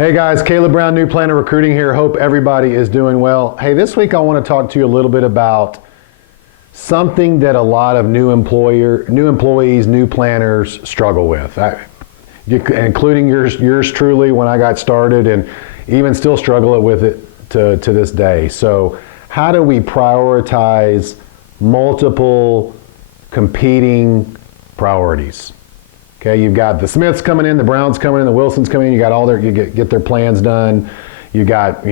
Hey guys, Caleb Brown, New Planner Recruiting here. Hope everybody is doing well. Hey, this week I want to talk to you a little bit about something that a lot of new employees, new planners struggle with, including yours truly when I got started, and even still struggle with it to this day. So how do we prioritize multiple competing priorities? Okay, you've got the Smiths coming in, the Browns coming in, the Wilsons coming in. You got all you get their plans done. You got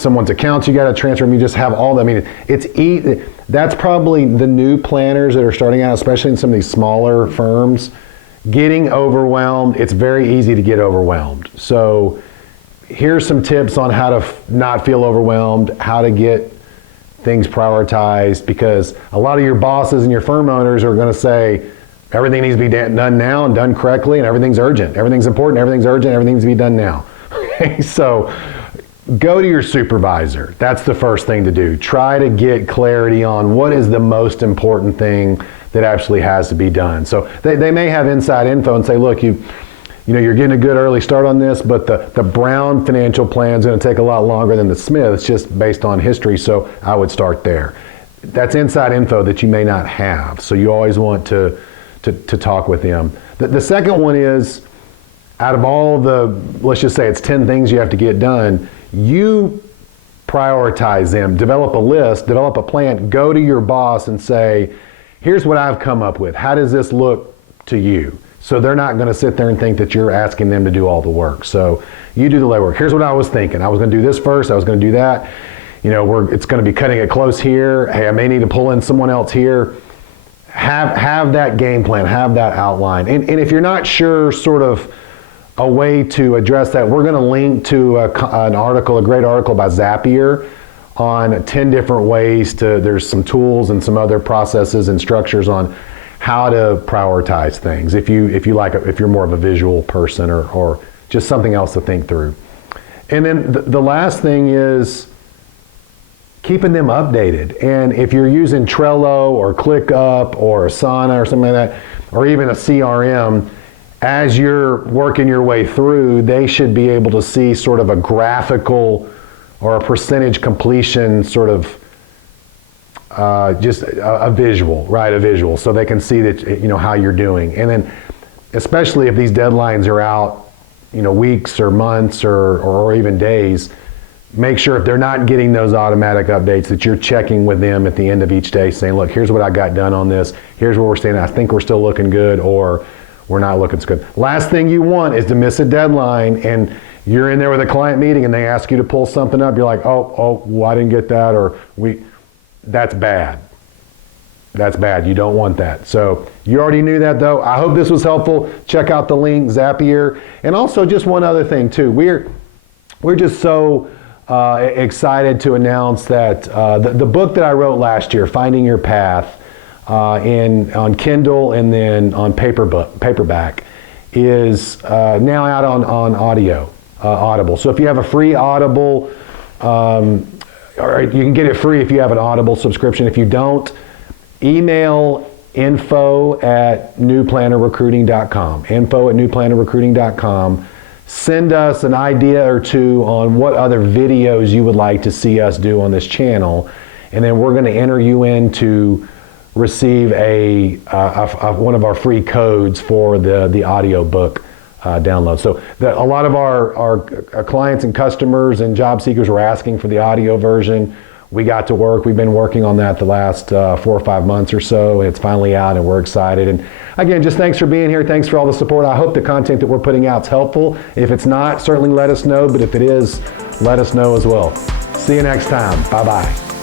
someone's accounts you got to transfer them. You just have all. I mean, it's easy. That's probably the new planners that are starting out, especially in some of these smaller firms, getting overwhelmed. It's very easy to get overwhelmed. So here's some tips on how to not feel overwhelmed, how to get things prioritized, because a lot of your bosses and your firm owners are going to say, everything needs to be done now and done correctly, and everything's urgent. Everything's important, everything's urgent, everything needs to be done now. Okay, so go to your supervisor. That's the first thing to do. Try to get clarity on what is the most important thing that actually has to be done. So they may have inside info and say, look, you're getting a good early start on this, but the Brown financial plan is going to take a lot longer than the Smiths, just based on history, so I would start there. That's inside info that you may not have, so you always want to talk with them. The second one is, out of all let's just say it's 10 things you have to get done, you prioritize them, develop a list, develop a plan, go to your boss and say, here's what I've come up with. How does this look to you? So they're not going to sit there and think that you're asking them to do all the work. So you do the legwork. Here's what I was thinking. I was going to do this first. I was going to do that. It's going to be cutting it close here. Hey, I may need to pull in someone else here. Have that game plan, have that outline. And if you're not sure sort of a way to address that, we're going to link to a great article by Zapier on 10 different ways there's some tools and some other processes and structures on how to prioritize things if you're more of a visual person or just something else to think through. And then the last thing is keeping them updated. And if you're using Trello or ClickUp or Asana or something like that, or even a CRM, as you're working your way through, they should be able to see sort of a graphical or a percentage completion sort of just a visual, right? A visual, so they can see that how you're doing. And then, especially if these deadlines are out, weeks or months or even days, make sure if they're not getting those automatic updates that you're checking with them at the end of each day saying, look, here's what I got done on this. Here's where we're standing. I think we're still looking good, or we're not looking so good. Last thing you want is to miss a deadline and you're in there with a client meeting and they ask you to pull something up. You're like, well, I didn't get that, or that's bad. That's bad. You don't want that. So you already knew that, though. I hope this was helpful. Check out the link, Zapier. And also just one other thing too. We're just so excited to announce that the book that I wrote last year, Finding Your Path, on Kindle and then on paperback, is now out on Audible. So if you have a free Audible, or you can get it free if you have an Audible subscription. If you don't, email info@newplannerrecruiting.com. info@newplannerrecruiting.com. Send us an idea or two on what other videos you would like to see us do on this channel, and then we're going to enter you in to receive one of our free codes for the audio book download. So a lot of our clients and customers and job seekers were asking for the audio version. We got to work. We've been working on that the last 4 or 5 months or so. It's finally out and we're excited. And again, just thanks for being here. Thanks for all the support. I hope the content that we're putting out is helpful. If it's not, certainly let us know. But if it is, let us know as well. See you next time. Bye-bye.